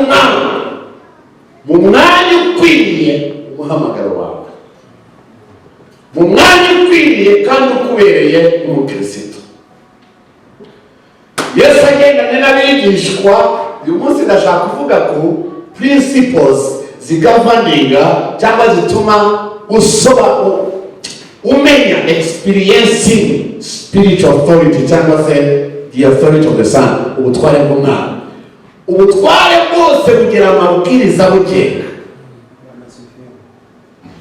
n'umwami mu mwanya ukwiriye umuhamagaro wawe, mu mwanya ukwiriye kandi ukubereye umukristo. Yesu agendanye n'abigishwa. Uyu munsi ndashaka kuvuga ku principles zigavaninga cyangwa zituma umenya experiencing spiritual authority cyangwa se the authority of the Son, ubutware bw'umwana. Ubutware bwose bugira amabwiriza bugenga.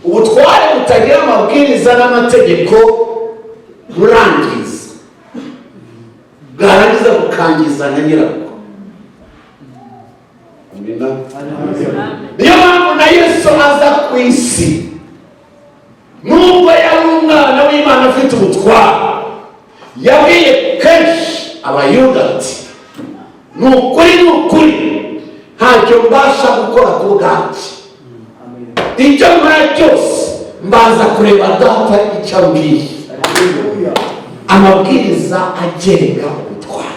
Ubutware butagira amabwiriza n'amategeko burangiza, bwarangiza bukangiza na nyirabwo. Amina. Niyo mpamvu na Yesu aza ku isi, nubwo yari umwana w'Imana afite ubutware, yabwiye kenshi abayuda ati, ni ukuri ntacyo mbasha gukora ku bwanjye, icyo nkora cyose mbanza kureba data icyo ambwiye. Amabwiriza agenga ubutware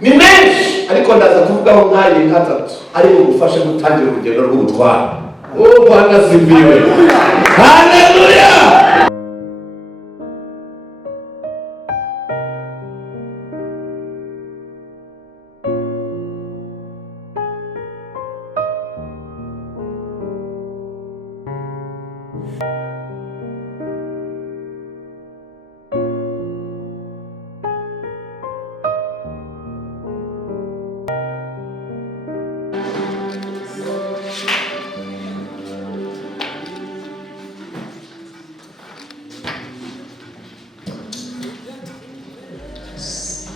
ni menshi, ariko ndaza kuvugaho nk'ari nk'atatu ari bugufashe gutangira urugendo rw'ubutware. Bwana asifiwe. Haleluya. Yes.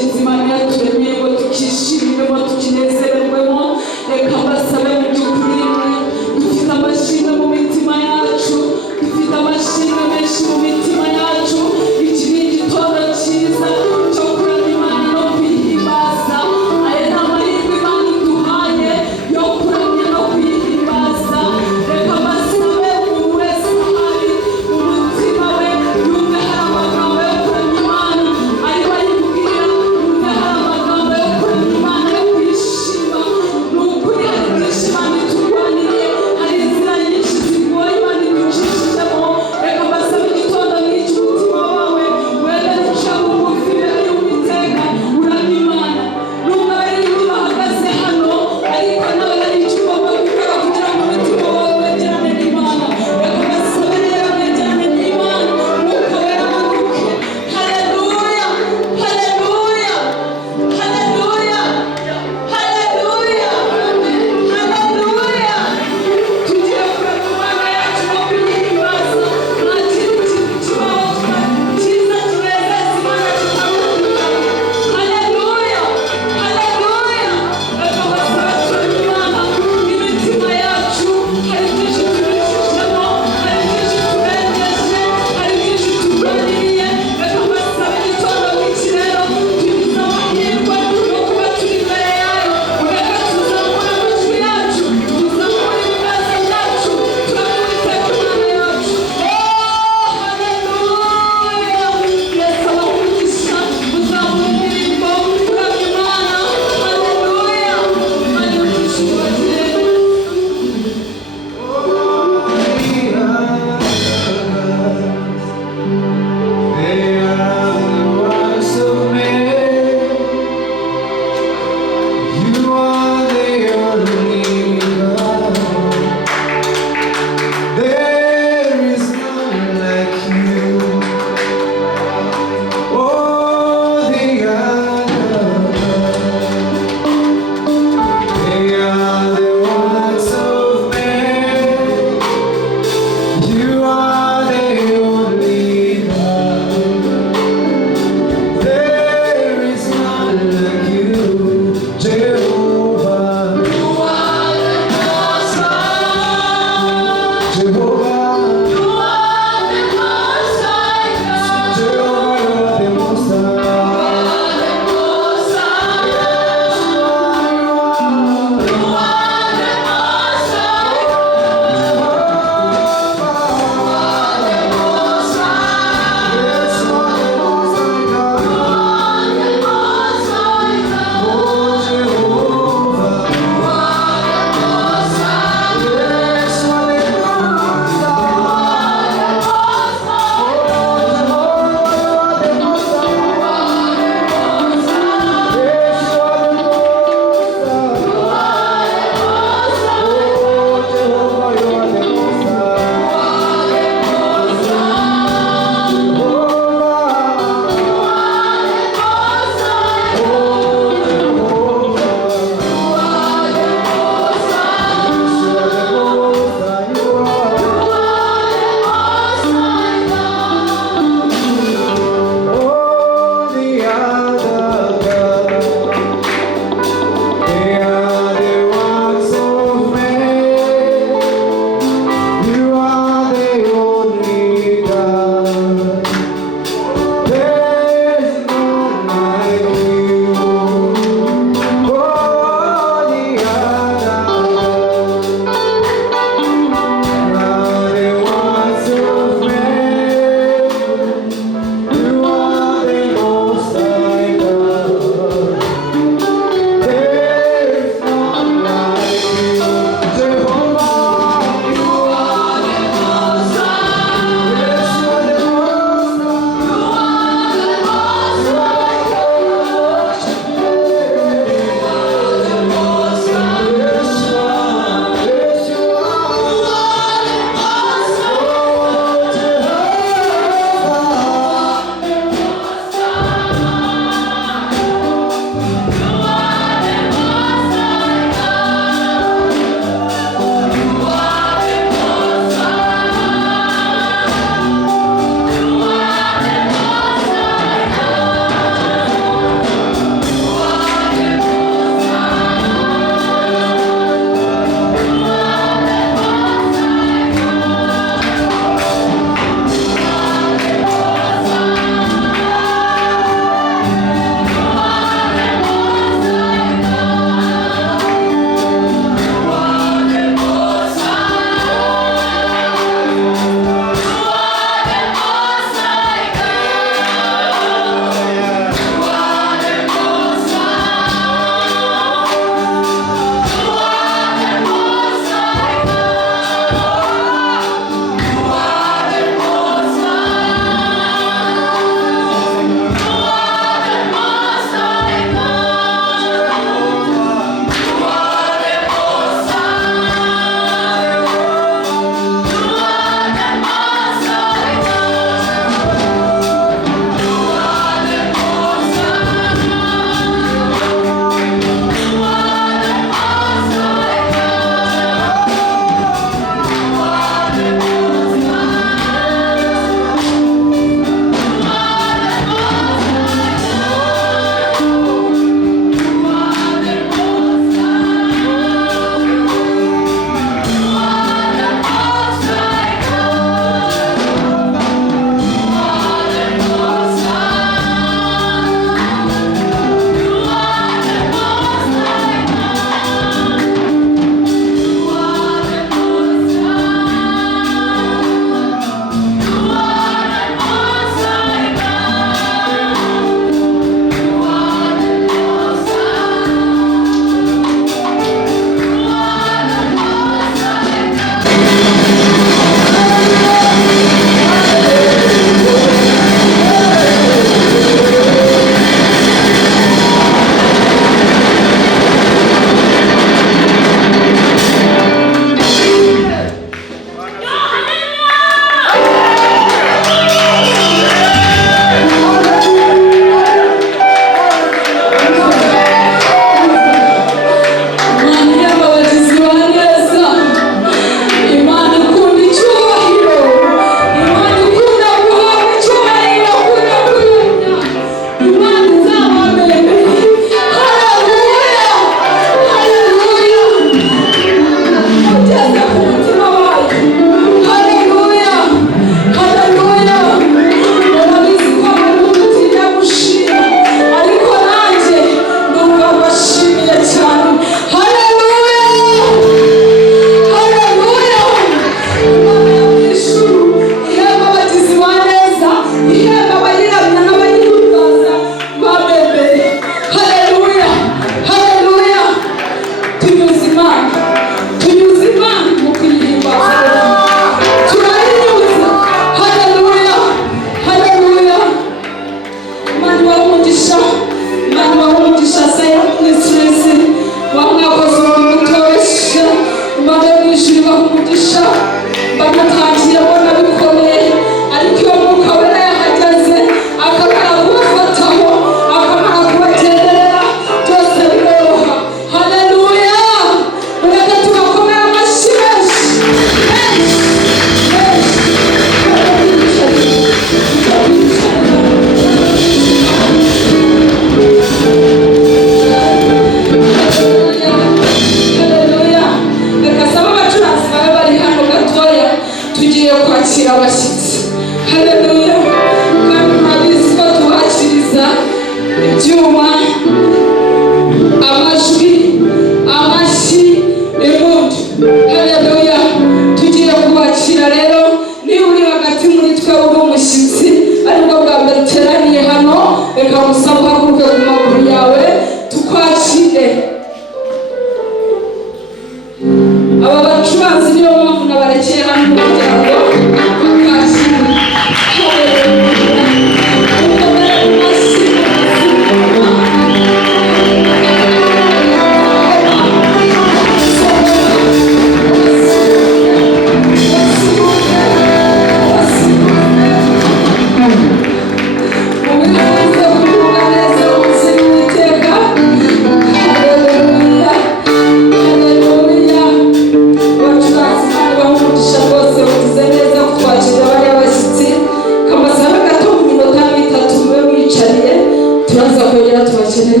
turaza kongera tubakeneye.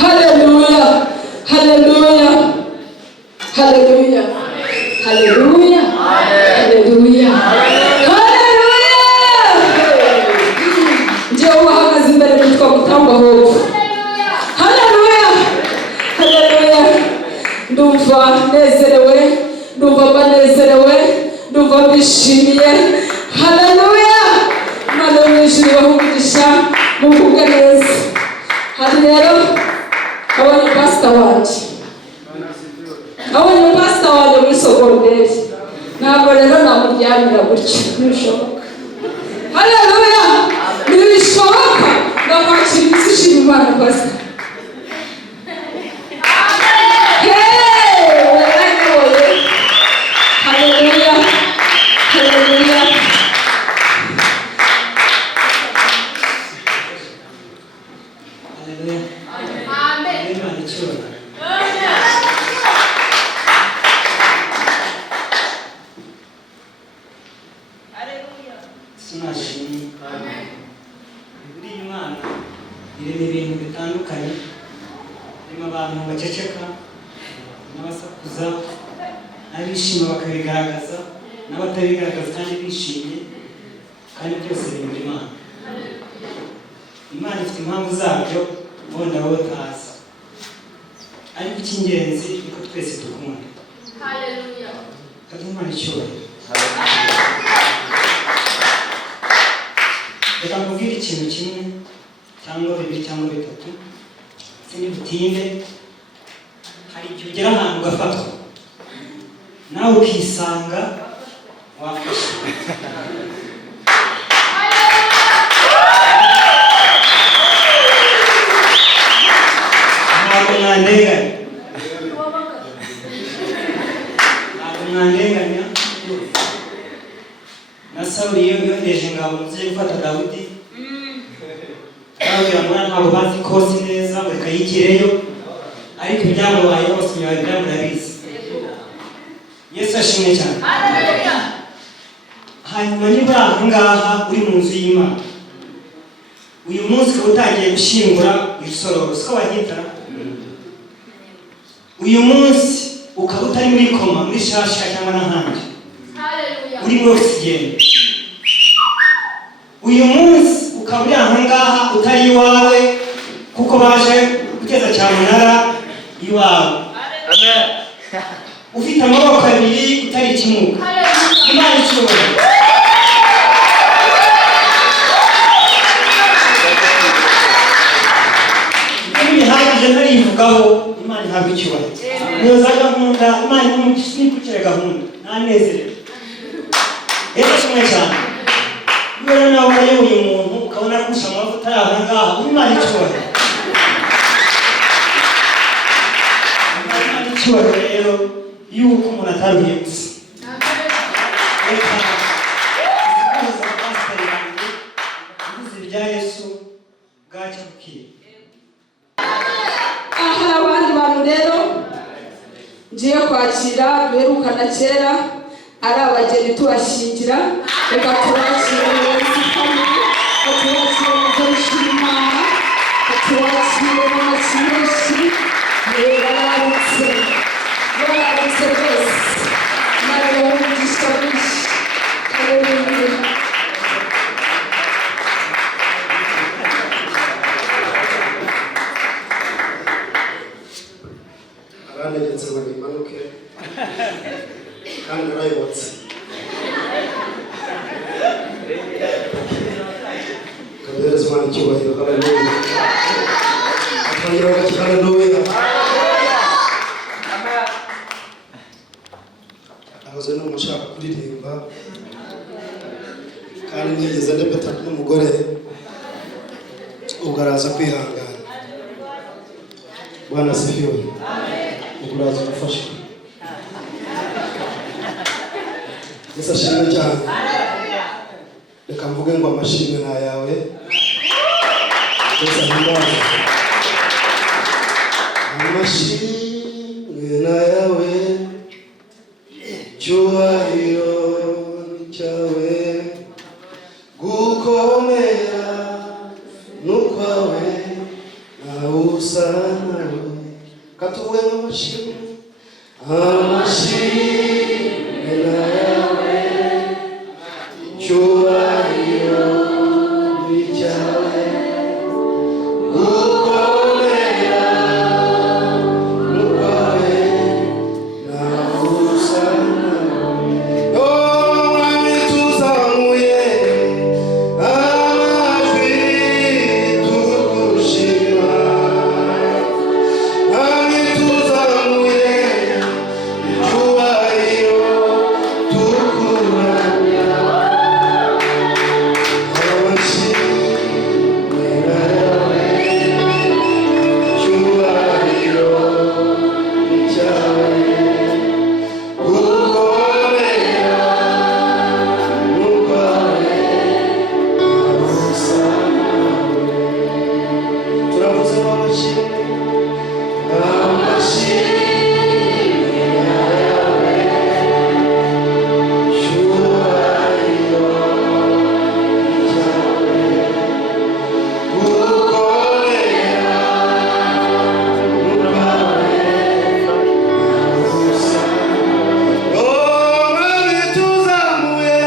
Haleluya, haleluya, haleluya, haleluya, haleluya, haleluya. Njyewe uhagaze imbere nitwa Mutamba Hope. Haleluya, haleluya. Ndumva nezerewe, ndumva banezerewe, ndumva bishimiye. Haleluya. Imana y'ijuru bahumugisha mugubwe neza. Hari rero abonye pastor wanjye, abonye pastor wanjye muri Sogoroberi, ntabwo rero namuryamira gutyo, ntibishoboka. Haleluya, ntibishoboka. Ndakwakira izishima Imana pastor. Haleluya, haleluya. Buri mwana irimo ibintu bitandukanye, harimo abantu baceceka n'abasakuza, n'abishima bakabigaragaza n'abatabigaragaza kandi bishimye, kandi byose biri muri Imana. Imana ifite impamvu zabyo wenda wowe utazi, ariko icy'ingenzi niko twese dukunda. Haleluya, kandi Imana icyubahiro. Reka nkubwire ikintu kimwe cyangwa bibiri cyangwa bitatu, sinibutinde. Hari igihe ugera ahantu ugafatwa nawe ukisanga wafashe. Ntabwo mwandenganya. Na Sawuli yohereje ingabo zo gufata Dawidi, arabwira ngo ntabwo bazi kosi neza ngo reka yigireyo, ariko ibyamubaye bose murabizi. Yesu ashimwe cyane. Hanyuma niba aha ngaha uri mu nzu y'Imana, uyu munsi ukaba utangiye gushyingura ibisororo, siko bahita. Uyu munsi ukaba utari muri koma, muri shasha cyangwa n'ahandi, uri muri oxygene. Uyu munsi ukaba uri aha ngaha utari iwawe, kuko baje kugeza cyamunara iwawe. Ufite amaboko abiri utari ikimuga. Imana icyubahiro. Ibihagije ntarivugaho, Imana ihabwa icyubahiro. Niyo za gahunda, Imana imukurikire gahunda, ntanezerewe. Yesu ashimwe cyane. Rero nawe uyoboye umuntu ukabona kurusha amavuta ari aha ngaha, Imana icyubahiro. Imana icyubahiro rero yuko umuntu ataruhiye gusa. Reka izikomeza pasiteri yanjye ivuze ibya Yesu bwacyo bukiri. Aha abandi bantu rero ngiye kwakira duherukana kera, ari abageni tubashyingira. Reka tubakire neza family, tubakire neza Imana, tubakire n'amashyi menshi. Bararutse rwose, Imana ibahe byinshi. Haleluya. Aranegetse ngo nimanuke kandi narayibotse. Kabereza Imana icyubahiro. Haleluya. Atongera gake. Haleluya. Ahoze n'umushaka kuririmba kandi nigeze ndepeta n'umugore, ubwo araza kwihangana. Bwana asifiwe. Ubwo araza gufasha. Yesu ashimwe cyane. Reka mvuge ngo amashimwe ni ayawe. Yesu ahimbaze. Amashimwe ni ayawe, cyubahiro cyawe, gukomera n'ukwawe. sana katuwe amashimwe amashimwe yawe icyubahiro ni cyawe gukomera n'ukwawe ntawe usa nawe mwami tuzamuye amajwi tugushima mwami tuzamuye icyubahiro tukuramya amashimwe yawe icyubahiro ni cyawe gukomera n'ukwawe usa nawe turavuze amashimwe amashimwe yawe icyubahiro ni cyawe gukomera n'ukwawe usa mwami tuzamuye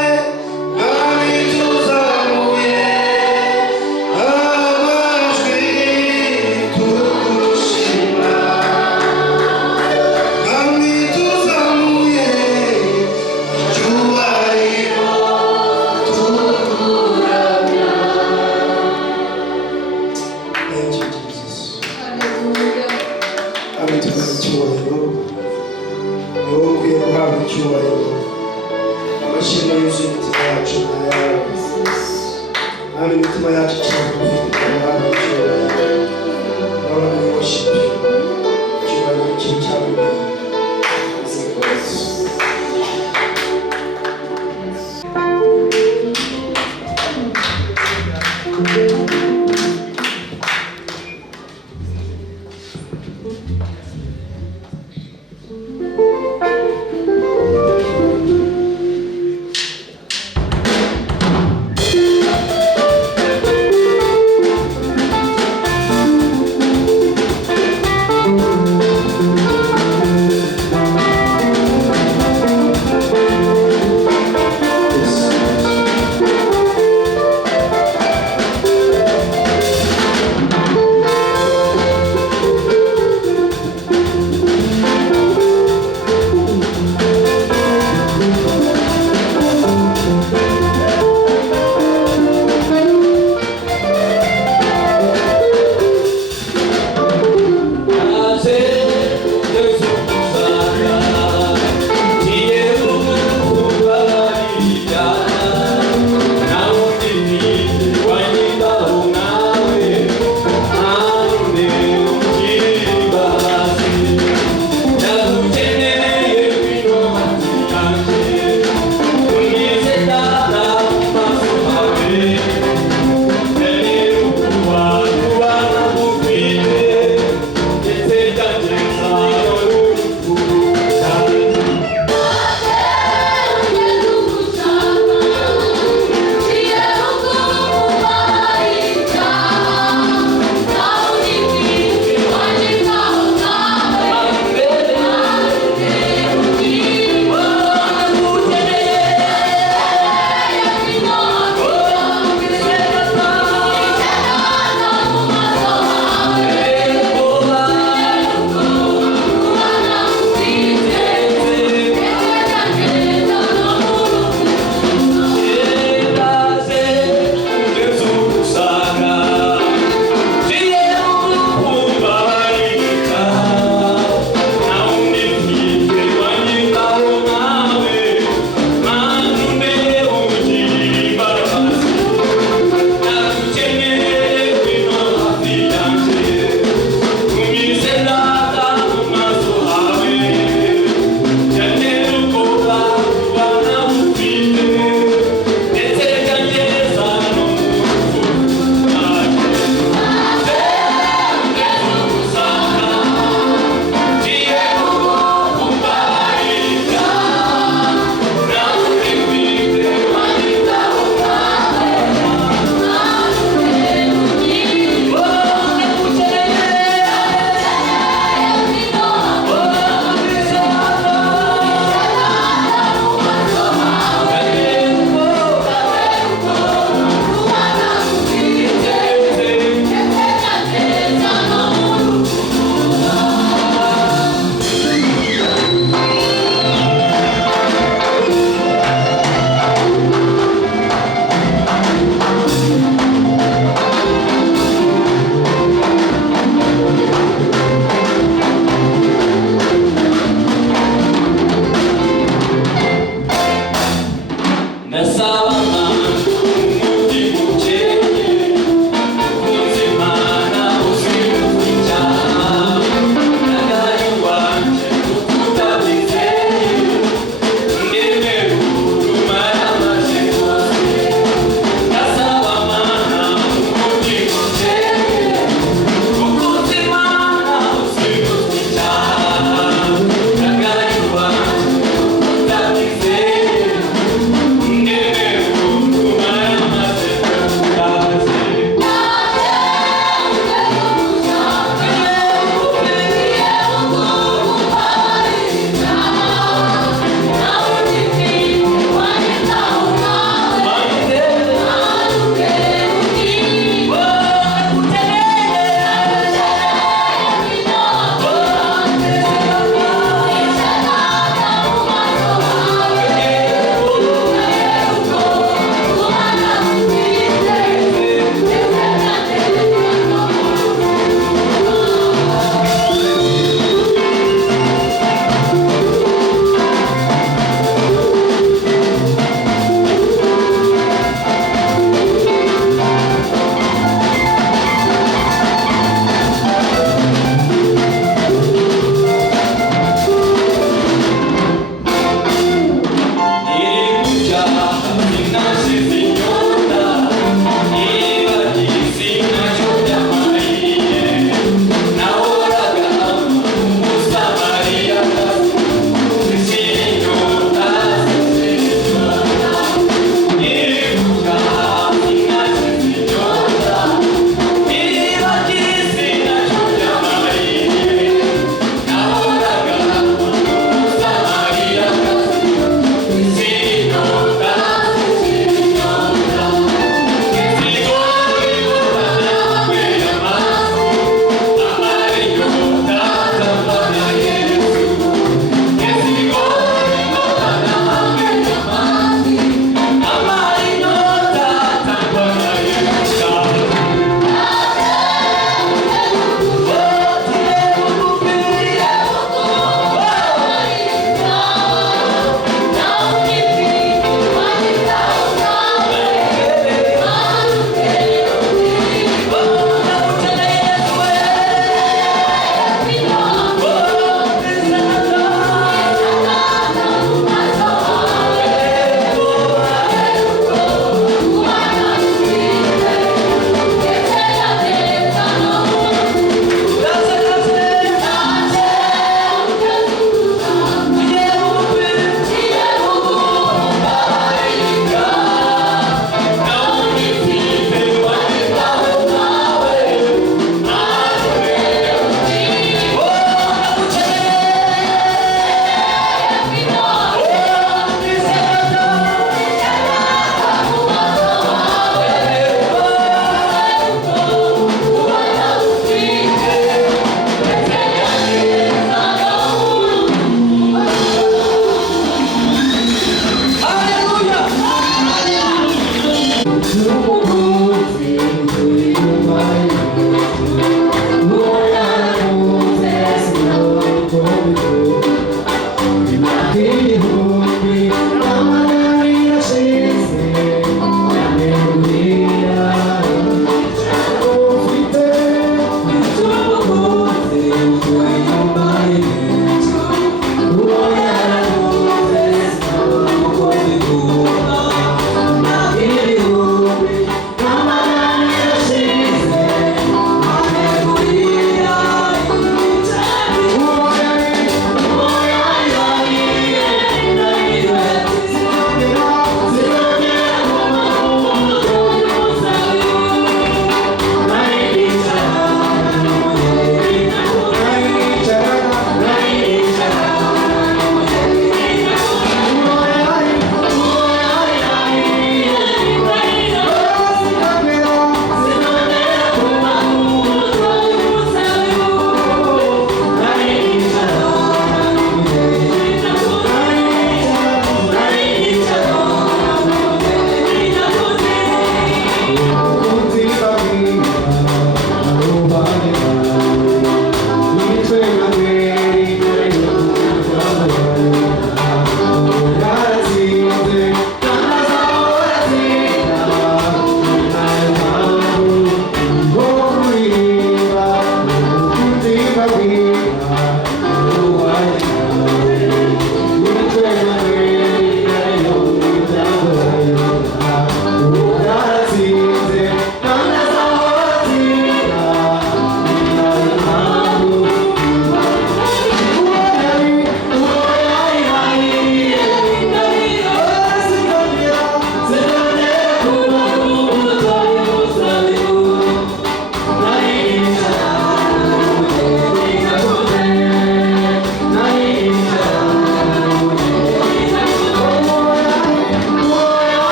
amajwi tugushima mwami tuzamuye icyubahiro tukuramya. Thank you, Jesus. Amen. Tuguha icyubahiro ni wowe ukwiye guhabwa icyubahiro amashimwe yuzuye imitima yacu ni ayawe mwami imitima yacu cyane ufite guhabwa icyubahiro Lord we worship you icyubahiro kibi cyawe ni izina rya Yesu.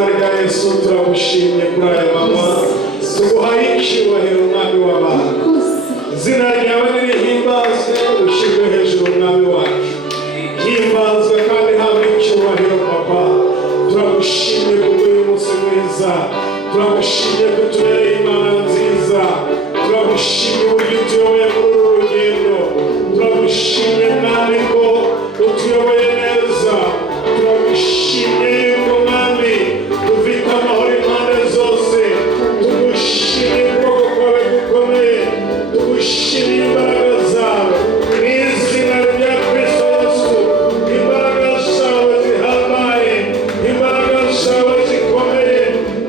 izina rya Yesu turagushimye kuri aya mama, tuguhaye icyubahiro mwami w'abantu. Izina ryawe nirihimbazwe, ushyirwe hejuru mwami wacu. Himbazwe kandi habe icyubahiro papa. Turagushimye kubw'uyu munsi mwiza, turagushimye ko tubereye Imana nziza, turagushimye uburyo utuyoboye muri uru rugendo, turagushimye mwami ko utuyoboye neza, turagushimye yuko mwami dufite amahoro impande zose, tugushimye ukuboko kwawe gukomeye, tugushimye imbaraga zawe mu izina rya Kristo Yesu. Imbaraga zawe zihambaye, imbaraga zawe zikomeye,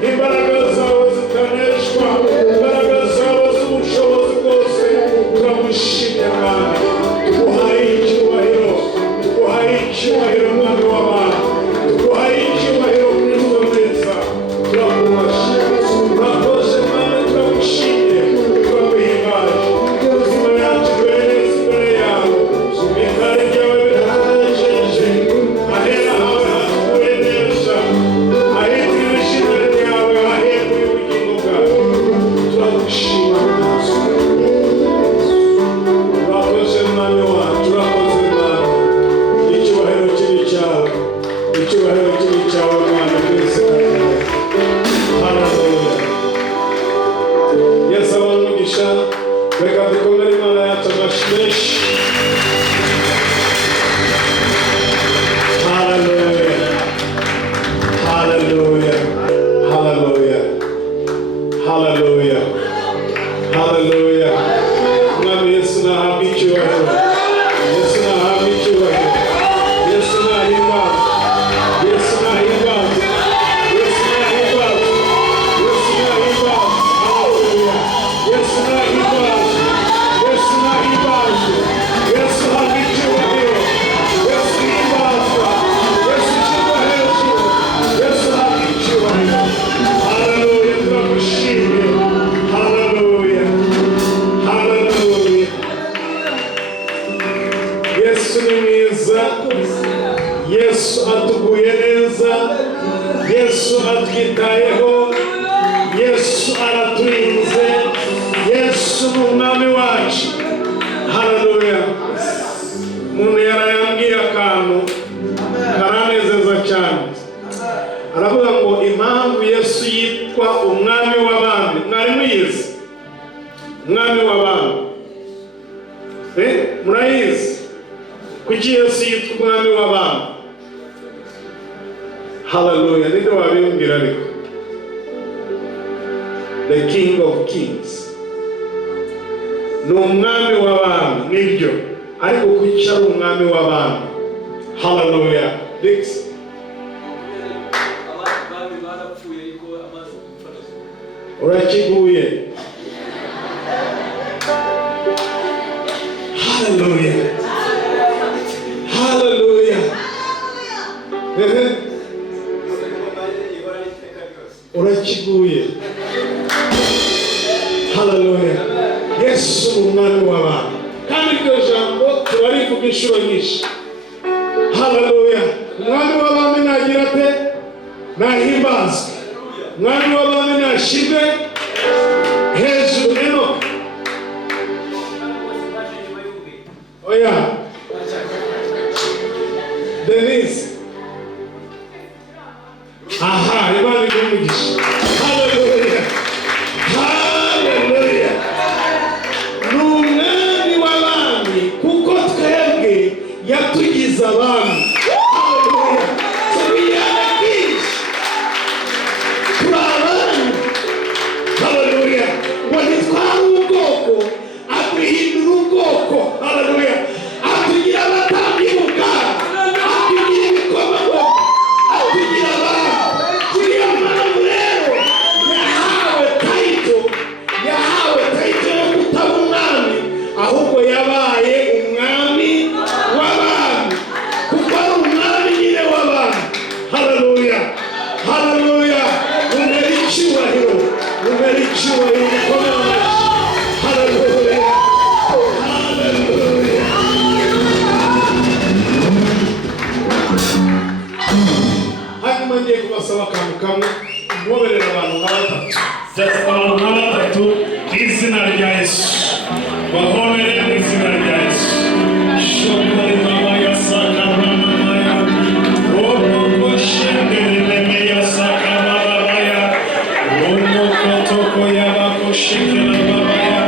imbaraga zawe zitaneshwa, imbaraga zawe z'ubushobozi bwose, turagushimye mwami. Tuguhaye icyubahiro, tuguhaye icyubahiro mwami w'abantu, tuguhaye icyubahiro Kristo mwiza. Turakubasha, urakoze mwami, turagushimye, turaguhimbaje. Ubuzima yacu bweze imbere yawe, ibikari byawe biranejeje, ahera hawe hatuye neza, ahitwa izina ryawe, ahekuye ubugingo bwawe. Turagushima urakoze mwami wacu, urakoze mwami. Icyubahiro kibi cyawe, icyubahiro kibi cyawe mwami, mu izina ryawe. Haleluya. Yesu abahe umugisha. Reka dukomere Imana yacu amashyi menshi. Haleluya, haleluya, haleluya, haleluya, haleluya. Mwami Yesu nahabwe icyubahiro, Yesu nahabwe icyubahiro, Yesu nahimbazwe, Yesu nahimbazwe, Yesu nahimbazwe, Yesu nahimbazwe. Haleluya. Yesu nahimbazwe, Yesu nahimbazwe, Yesu ahabwe icyubahiro, Yesu himbazwa, Yesu shyirwa hejuru, Yesu ahabwe icyubahiro. Haleluya, turagushimye. Haleluya, haleluya. Yesu ni mwiza, Yesu atuguye neza, Yesu atwitayeho, Yesu araturinze, Yesu ni umwami wacu. Haleluya. Umuntu yarayambwiye akantu karanezeza cyane, aravuga ngo impamvu Yesu yitwa umwami w'abami, mwari muyizi? Umwami w'abami, murayizi? Kuki Yesu yitwa umwami w'abami? Haleluya. Ninde wabimbwira ariko? The King of Kings. Ni umwami w'abami, nibyo, ariko kuki ari umwami w'abami? Haleluya. Dix. Urakiguye. Haleluya, haleluya. Urakiguye. Haleluya. Yesu ni umwami w'abantu, kandi iryo jambo turarivuga inshuro nyinshi. Haleluya. Umwami w'abami nagira ate? Nahimbazwe. Umwami w'abami nashyirwe hejuru. Enoki. Oya. Denise. Aha, Imana iguhe umugisha. Haleluya, haleluya. Ni umwami w'abami kuko twebwe yatugize abami. Haleluya. Tubiyaragisha, turi abami. Haleluya. Ngo ntitware ubwoko, aduhindura ubwoko. Haleluya. Atugira abatambyi b'ubwami, atugira ibikomangoma, atugira abami. Kuriya mpamvu rero yahawe tayito yo kutaba umwami, ahubwo yabaye umwami w'abami, kuko ari umwami nyine w'abami. Haleluya, haleluya. Mumere icyubahiro, mumere icyubahiro gikomeye amashyi. Haleluya, haleluya. Hanyuma ngiye kubasaba muzamukamo muberera abantu nka batatu just abantu nka batatu mu izina rya Yesu bahobere mu izina rya Yesu shokore mama ya saka mama ya ono koshindele me ya saka mama ya ono kotoko ya bakoshindele mama ya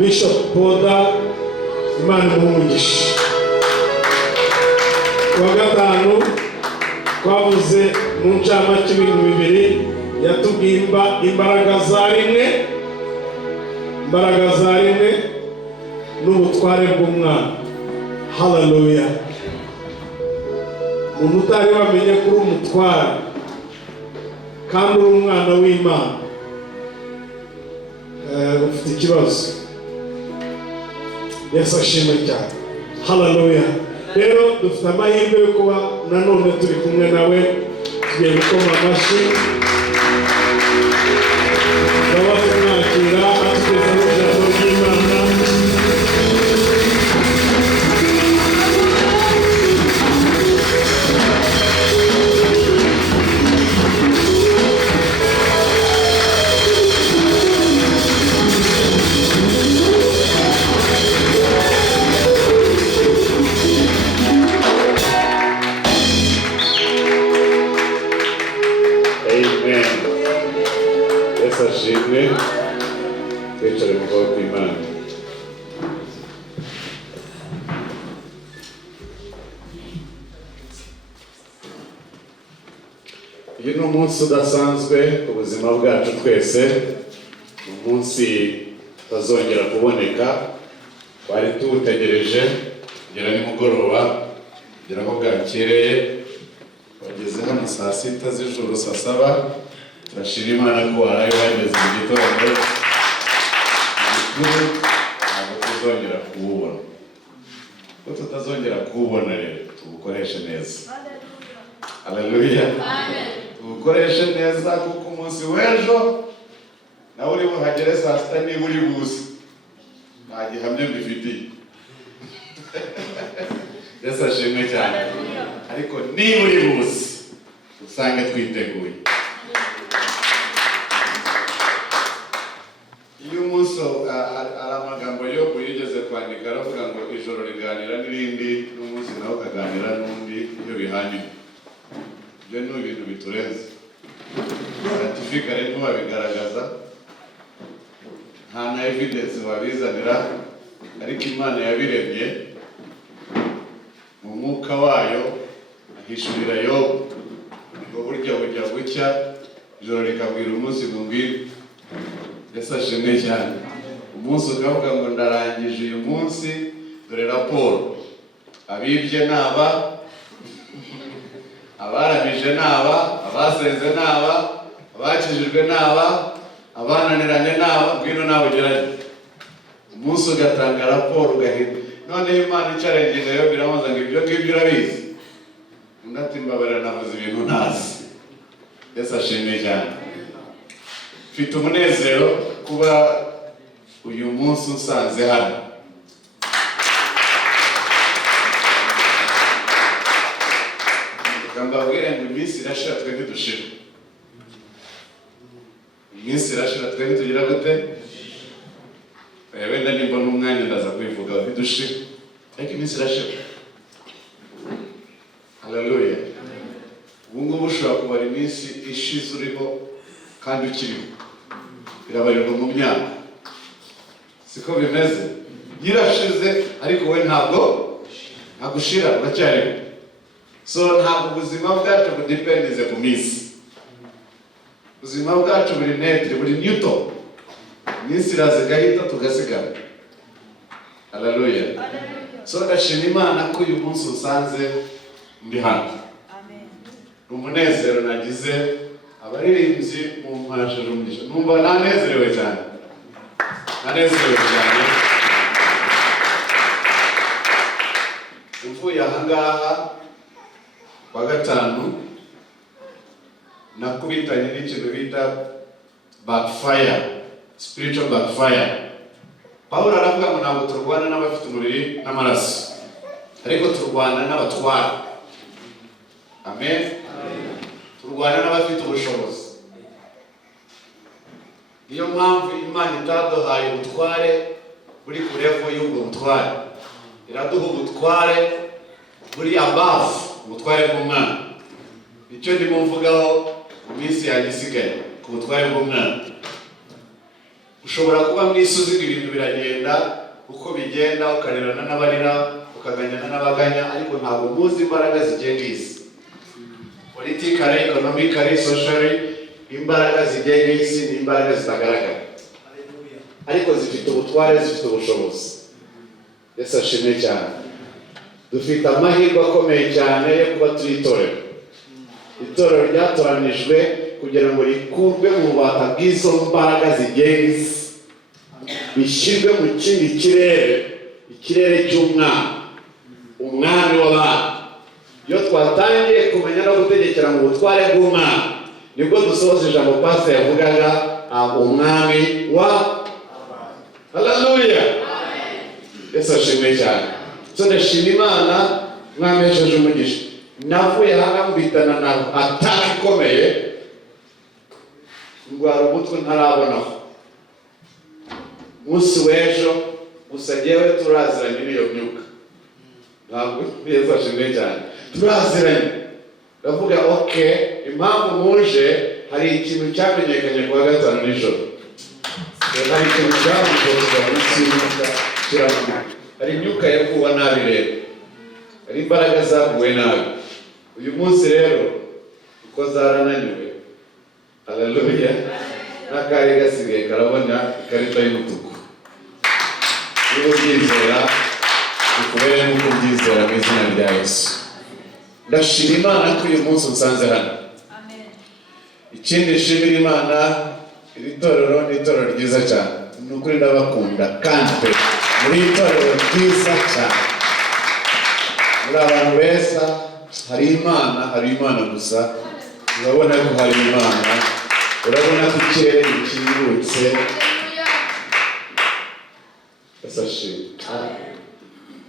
Bishop Poda Imana umugisha wa gatanu twavuze mu ncamake ibintu bibiri yatubwiye imbaraga za rimwe n'ubutware bw'umwana. Haleluya. Umuntu utari wamenye kuri umutware kandi uri umwana w'Imana ufite ikibazo. Yesu ashimwe cyane. Haleluya. Rero dufite amahirwe yo kuba nanone turi kumwe nawe, tugiye gukoma amashyi baba tumwakira atugeza mu ijambo ry'Imana. uyu ni umunsi udasanzwe ku buzima bwacu twese, umunsi utazongera kuboneka. Twari tuwutegereje kugera nimugoroba, kugira ngo bwakereye. Wageze hano saa 6 z'ijoro, saa 7. Turashima Imana ko waraye wageze mu gitondo. Ntabwo tuzongera kuwubona. Ko tutazongera kuwubona rero, tuwukoreshe neza. Haleluya. Amen. Tuwukoreshe neza kuko umunsi w'ejo nawe uri buhagere saa 6 niba uri buze. Nta gihamya mbifitiye. Yesu ashimwe cyane. Ariko niba uri buze usange twiteguye. Iyo umunsi ari amagambo yo yigeze kwandika aravuga ngo ijoro riganira n'irindi, n'umunsi nawe ukaganira n'undi, iyo bihanye. Ibyo ni ibintu biturenze. Certificate rero babigaragaza, nta na evidence wabizanira, ariko Imana yabiremye mu mwuka wayo, ahishurira Yobu ngo burya bujya bucya, ijoro rikabwira umunsi ngo ngwino. Yesu ashimwe cyane. Umunsi ukavuga ngo ndarangije uyu munsi, dore raporo. Abibye naba, abaramije naba, abasenze naba, abakijijwe naba, abananiranye naba, ngwino nawe ugeranye. Umunsi ugatanga raporo ugahita. Noneho Imana icarengera yo biramuza ngo ibyo ngibyo urabizi. Undi ati mbabarira navuze ibintu ntazi. Yesu ashimwe cyane. Mfite umunezero kuba uyu munsi usanze hano. Mbabwire ngo iminsi irashira twe ntidushira. Iminsi irashira twe ntitugira gute? Wenda nimbona umwanya ndaza kubivuga ntidushira. Ariko iminsi irashira. Haleluya. Ubu ngubu ushobora kubara iminsi ishize uriho kandi ukiriho. Birabarirwa mu myaka. Siko bimeze. Yirashize ariko we ntabwo agushira, uracyariho. So ntabwo ubuzima bwacu budipendize ku minsi. Ubuzima bwacu buri netre, buri newton. Iminsi iraza igahita tugasigara. Haleluya. So ndashima Imana ko uyu munsi usanze ndi hano. Umunezero nagize, abaririmbyi mu mpashuro umugisha. Numva nanezerewe cyane. Nanezerewe cyane. Mvuye ahangaha kwa gatanu nakubitanye n'ikintu bita backfire, spiritual backfire. Pawulo aravuga ngo ntabwo turwana n'abafite umubiri n'amaraso, ariko turwana n'abatware. Amen. Turwana n'abafite ubushobozi. Niyo mpamvu Imana itaduhaye ubutware buri ku level y'ubwo butware. Iraduha ubutware buri above ubutware bw'Umwana. Icyo ndimo mvugaho mu minsi yanjye isigaye ku butware bw'Umwana. Ushobora kuba mwisi uziga ibintu biragenda uko bigenda, ukarerana n'abarira, ukaganyana n'abaganya, ariko ntabwo muzi imbaraga zigenga isi. Politically, economically, socially, imbaraga zigenga isi ni imbaraga zitagaragara. Ariko zifite ubutware, zifite ubushobozi. Yesu ashimwe cyane. Dufite amahirwe akomeye cyane yo kuba turi itorero. Itorero ryatoranijwe kugira ngo rikurwe mu bubata bw'izo mbaraga zigenga isi, bishyirwe mu kindi kirere, ikirere cy'Umwana, umwami w'abantu. Iyo twatangiye kumenya no gutegekera mu butware bw'Umwana, nibwo dusohoza ijambo pastor yavugaga, umwami wa. Haleluya. Yesu ashimwe cyane. So ndashima Imana mwamesheje umugisha. Navuye hano mbitana na ataka ikomeye, ndwara umutwe ntarabonaho. Umunsi w'ejo gusa jyewe turaziranye n'iyo myuka. Ntabwo Yesu ashimwe cyane. Turaziranye. Ndavuga okay, impamvu muje hari ikintu cyamenyekanye kwa gatanu nijoro. Hari ikintu cyamukoze kiramanuka. Hari imyuka yakuba nabi rero. Hari imbaraga zaguwe nabi. Uyu munsi rero ko zarananiwe. Haleluya. N'akari gasigaye karabona ikarita y'umutuku. Niba ubyizera ukubere nk'uko ubyizera mu izina rya Yesu. Ndashima Imana ko uyu munsi unsanze hano. Ikindi nshimira Imana, iri torero ni itorero ryiza cyane. Ni ukuri ndabakunda kandi pe muri itorero ryiza cyane. Muri abantu beza hari Imana gusa. Urabona ko hari Imana, urabona ko ikirere gikingutse. Esashe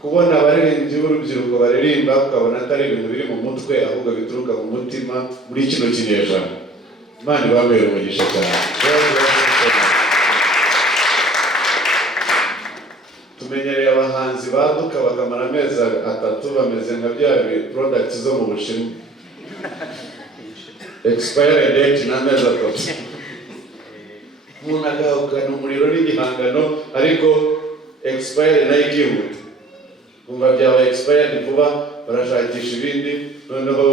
kubona abaririmbyi b'urubyiruko baririmba ukabona atari ibintu biri mu mutwe ahubwo bituruka mu mutima muri kino kinyejana. Imana ibabere umugisha cyane. Tumenyereye abahanzi baduka bakamara amezi 3 bameze nka bya products zo mu Bushinwa. Expire date n'amezi 3. Umuntu agahukana umuriro n'igihangano ariko expire nayo ikihuta. Kumva byaba expired vuba barashakisha ibindi noneho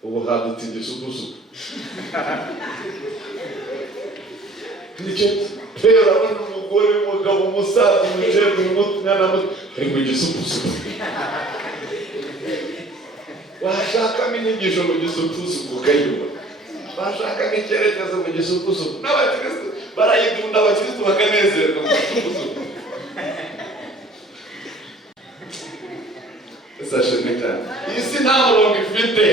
ubu hadutse igisupusupu. Nicyo rero urabona umugore umugabo umusaza umukecuru umwana muto ari mu gisupusupu. Washakamo inyigisho mu gisupusupu ukayibona. Washakamo icyerekezo mu gisupusupu. N'abakristo barayidunda, abakristo bakanezerwa mu gisupusupu. Esashemeka. Isi nta murongo ifite.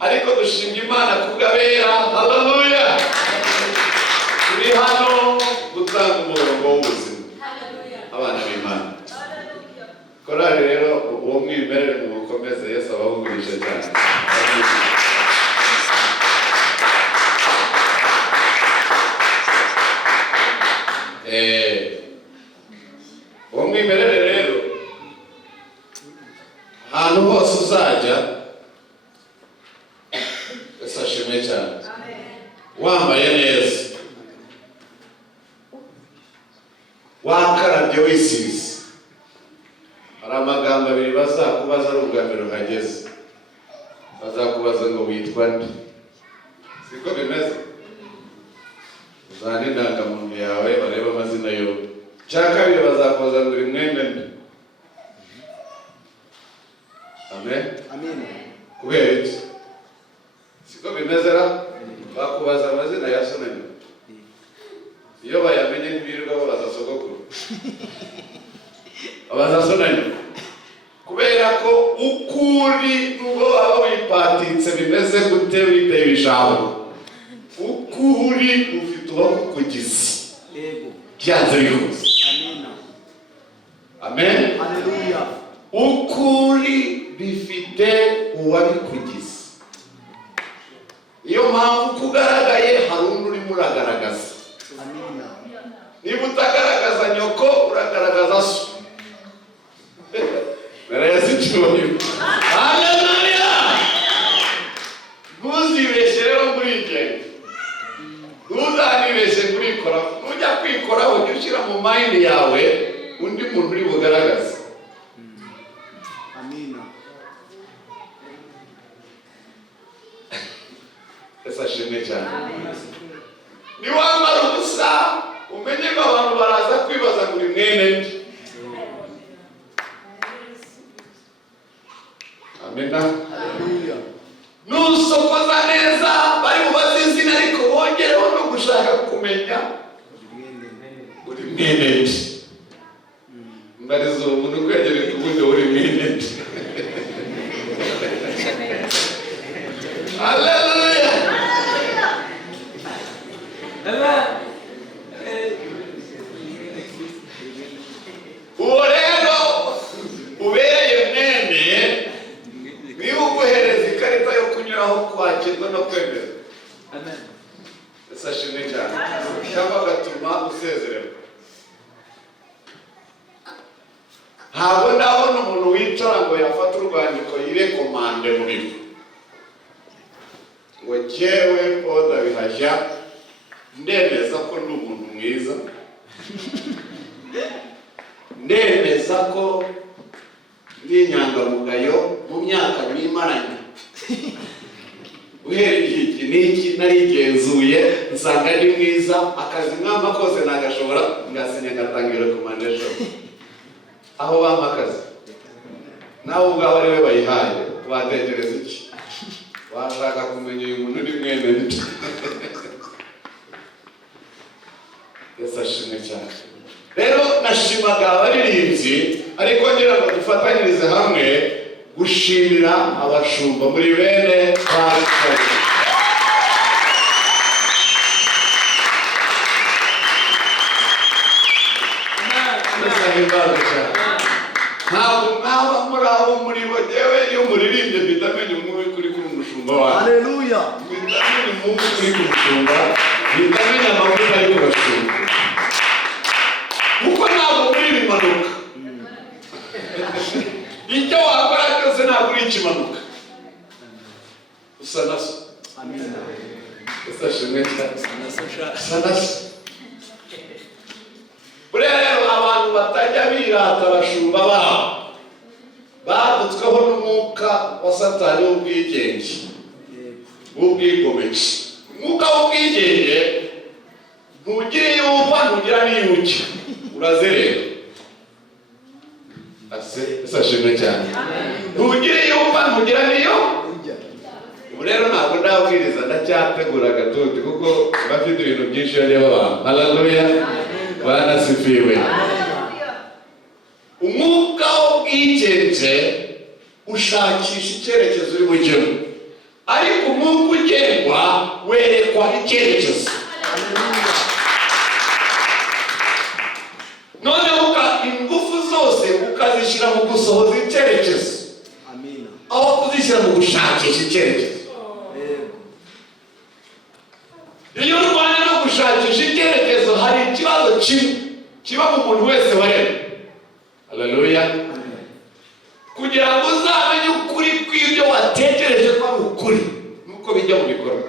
Ariko dushimye Imana kubw'abera. Haleluya. Turi hano gutanga umurongo w'ubuzima. Abana b'Imana. Korali rero uwo mwimerere mu gukomeza Yesu abahungurisha cyane. Uwo mwimerere rero ahantu hose uzajya esashime cyane. Wambaye neza, wakarabye wisize. Hari amagambo abiri bazakubaza ari ubwa mbere uhageze. Bazakubaza ngo witwa nde. Siko bimeze? Uzana indangamuntu yawe bareba amazina yawe. Cya kabiri bazakubaza ngo uri mwene nde. Amen. Kubera iki? Siko bimeze ra? Bakubaza amazina ya so na nyina. Iyo bayamenye ntibirirwa babaza sogokuru. Abaza so na nyina. Kubera ko ukuri nubwo baba wipatitse bimeze gute witeye ijambo. Ukuri ufite uwakukugize. Byanze bihuze. Amen. Haleluya. Ukuri bifite uwabikugize. Iyo mpamvu kugaragaye hari undi urimo uragaragaza. Niba utagaragaza nyoko uragaragaza so. Barayazicyuye. Haleluya. Ntuzibeshye rero muri iki. Ntuzanibeshye kurikora. Nujya kwikora ujye ushyira mu mind yawe undi muntu uri bugaragaza. Esashimwe cyane. Ni wambara ubusa umenye ko abantu baraza kwibaza ngo uri mwene nde. Amena. Haleluya. Nusokoza neza bari mubaze izina ariko bongereho no gushaka kumenya uri mwene nde. Mbarizo umuntu kwegereye kubundi uri mwene nde. Haleluya. Uwo rero ubereye mwene niba uguhereza ikarita yo kunyuraho kwakirwa no kwemera. Amen. Esashimwe cyane. Cyangwa agatuma usezererwa. Ntabwo ndabona umuntu wicara ngo yafata urwandiko yirekomande mu bigo. Ngo jyewe Oda Bihashya ndemeza ko ndi umuntu mwiza. Ndemeza ko ndi inyangamugayo mu myaka mwimaranye. uhereye iki n'iki narigenzuye nsanga ari mwiza, akazi mwama kose nagashobora ngasinya ngatangira recommendation. Aho bampa akazi nawe ubwawe ari we bayihaye, watekereza iki? Washaka kumenya uyu muntu uri mwene nde? Yesu ashimwe cyane. Rero nashimaga abaririmbyi, ariko ngira ngo dufatanyirize hamwe gushimira abashumba muri bene Pasiteri. Ntabwo mwaba muri abo muri bo, yewe iyo muririmbye mpita menya umwuka uri ku mushumba wawe. Haleluya. Mpita menya umwuka uri ku mushumba, mpita menya amavuta ari ku bashumba. Kuko ntabwo muri bimanuka. Icyo wakora cyose ntabwo uri ikimanuka. Usa naso. Amina. Usa shimwe cyane. Usa naso. Rero abantu batajya birata abashumba babo badutsweho n'umwuka wa Satani w'ubwigenge, w'ubwigomeke. Umwuka w'ubwigenge ntugire iyo uva, ntugira n'iyo ujya, urazerera. Ese ashimwe cyane. Ntugire iyo uva, ntugira n'iyo ujya. Ubu rero ntabwo ndabwiriza, ndacyategura agatuti kuko bafite ibintu byinshi bareba abantu. Haleluya. Bwana sifiwe. Umwuka w'ubwigenge ushakisha icyerekezo uri bujyemo, ariko umwuka ugengwa werekwa icyerekezo. Noneho ingufu zose ukazishyira mu gusohoza icyerekezo, aho kuzishyira mu gushakisha icyerekezo. Iyo urwanya no gushakisha icyerekezo, hari ikibazo kiba mu muntu wese waremwe. Haleluya. Kugira ngo uzamenye ukuri kw'ibyo watekereje ko ari ukuri, nuko bijya mu bikorwa.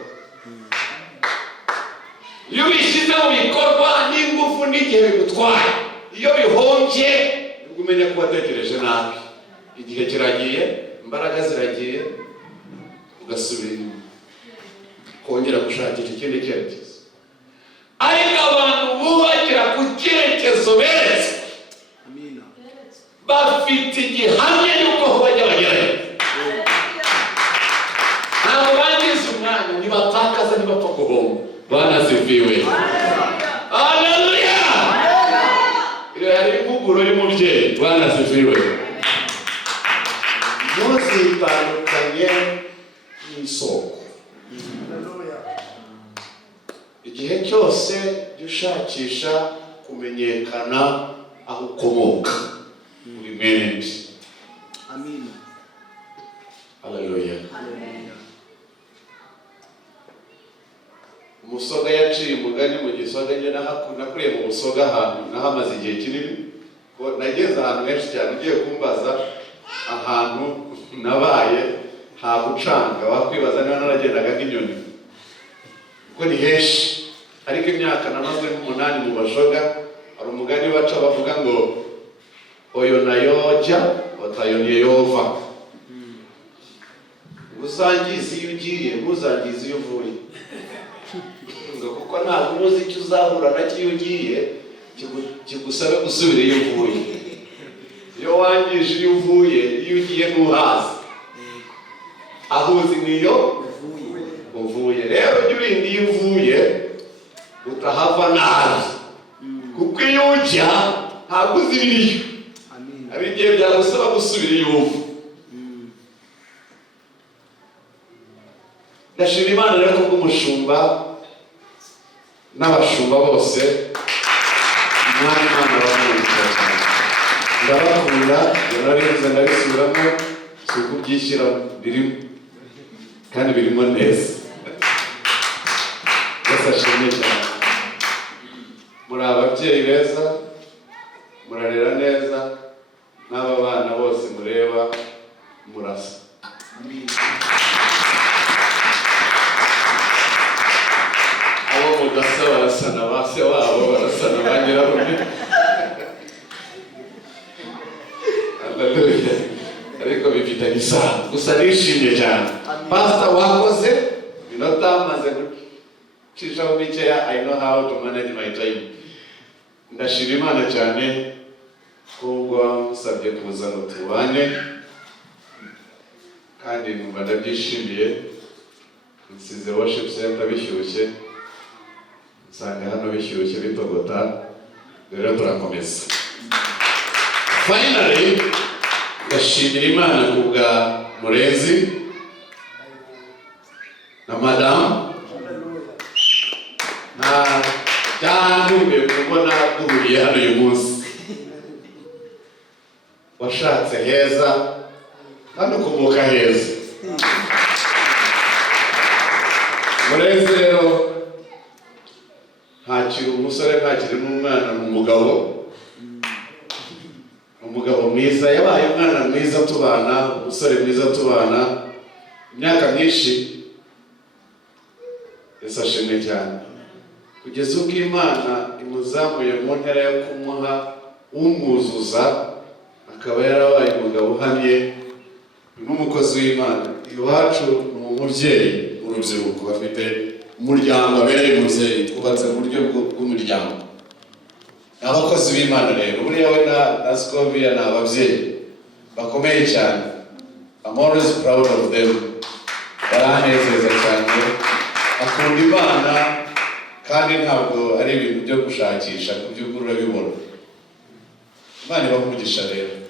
Iyo bishyize mu bikorwa n'ingufu n'igihe bigutwaye, iyo bihombye umenya ko watekereje nabi. Igihe kiragiye, imbaraga ziragiye, ugasubira inyuma, kongera gushakisha ikindi cyerekezo. Ariko abantu bubakira ku cyerekezo beretse, bafite igihamya y'uko bajya bagerayo. Ntabwo bangiza umwanya, ntibatakaza, ntibapfa guhomba. Bwana sifiwe. Haleluya. Iyo yari impuguro y'umubyeyi. Bwana sifiwe. Ntuzitandukanye n'isoko. Igihe cyose jya ushakisha kumenyekana aho ukomoka, uri mwene nde. Amina. Haleluya. Umusoga yaciye umugani mu gisoga, njye nakuriye mu busoga ahantu nahamaze igihe kinini. Nageze ahantu henshi cyane, ugiye kumbaza ahantu nabaye hagucanga, wakwibaza niba naragendaga nk'inyoni, kuko ni henshi. Ariko imyaka namaze nk'umunani mu bashoga, hari umugani baca bavuga ngo oyo nayoja otayoniye yova. Uzangiza iyo ugiye, ntuzangiza iyo uvuye. Kuko ntabwo uzi icyo uzahura nacyo iyo ugiye kigusabe gusubira iyo uvuye. Iyo wangije iyo uvuye, iyo ugiye ntuhazi, aho uzi niyo uvuye. Rero jya urinda iyo uvuye utahava nabi, kuko iyo ujya ntabwo uzi ibiriyo. Hari igihe byagusaba gusubira iyo uva. Ndashima Imana rero kubw'umushumba n'abashumba bose. Imana baramwumvira cyane, ndabakunda. Nararenze ndabisubiramo, si ukubyishyira, birimo kandi birimo neza. Yesu ashimwe cyane. Muri ababyeyi beza, murarera neza, n'aba bana bose mureba murasa. Abo mudasa barasa na ba se wabo, barasa na ba nyirarume. Haleluya. Ariko bifitanye isano. Gusa nishimye cyane. Pastor wakoze, minota maze gucishaho mikeya. I know how to manage my time. Ndashima Imana cyane kubwo musabye kuza ngo tubane, kandi numva ndabyishimiye. Nsize worship center bishyushye, nsanga hano bishyushye bitogota, rero turakomeza. Finally, ndashimira Imana kubwa Murenzi na Madame na byanduye kubona duhuriye hano uyu munsi. Washatse heza kandi ukomoka heza. Murenzi rero ntakiri umusore, ntakiri n'umwana, ni umugabo mwiza. Yabaye umwana mwiza tubana, umusore mwiza tubana imyaka myinshi. Yesu ashimwe cyane, kugeza ubwo Imana imuzamuye mu ntera yo kumuha umwuzuza, akaba yarabaye umugabo uhamye n'umukozi w'Imana. Iwacu ni umubyeyi w'urubyiruko, afite umuryango abereye umubyeyi, twubatse mu buryo bw'umuryango. Abakozi b'Imana rero buriya we na Scovia ni ababyeyi bakomeye cyane. I'm always proud of them. Baranezeza cyane, akunda Imana, kandi ntabwo ari ibintu byo gushakisha, ku by'ukuri urabibona. Imana ibaha umugisha rero.